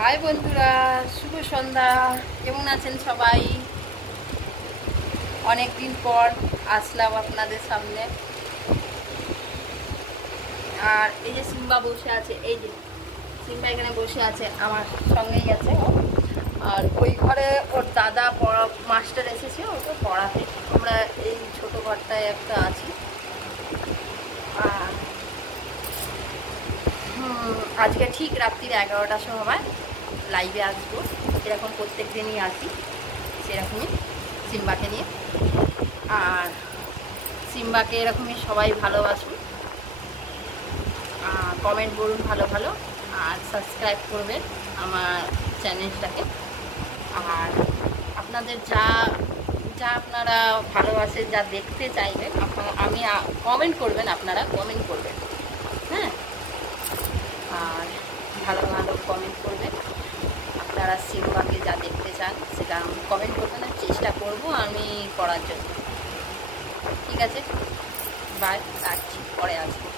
High বন্ধুরা, শুভ সন্ধ্যা। কেমন আছেন সবাই? অনেক দিন পর আসলাম আপনাদের সামনে। আর এই যে সিম্বা বসে আছে, এই যে সিম্বা এখানে বসে আছে, আমার সঙ্গেই আছে ও। আর ওই ঘরে ওর দাদা পড়া মাস্টার এসেছে ওকে পড়াতে। আমরা এই ছোট ঘরটায় একটা আছি। আর আজকে ঠিক রাত্রির 11টার সময় লাইভে আসবো, যেরকম প্রত্যেক দিনই আসি সেরকমই সিম্বাকে নিয়ে। আর সিম্বাকে এরকমই সবাই ভালোবাসুন, কমেন্ট করুন ভালো ভালো, আর সাবস্ক্রাইব করবেন আমার চ্যানেলটাকে। আর আপনাদের যা যা আপনারা ভালোবাসেন, যা দেখতে চাইবেন আমি কমেন্ট করবেন, আপনারা কমেন্ট করবেন, হ্যাঁ। আর ভালো ভালো কমেন্ট করবেন। আপনারা সিম্বাকে যা দেখতে চান সেটা কমেন্ট করবেন, আর চেষ্টা করব আমি করার জন্য। ঠিক আছে, বাই, রাখছি, পরে আসবো।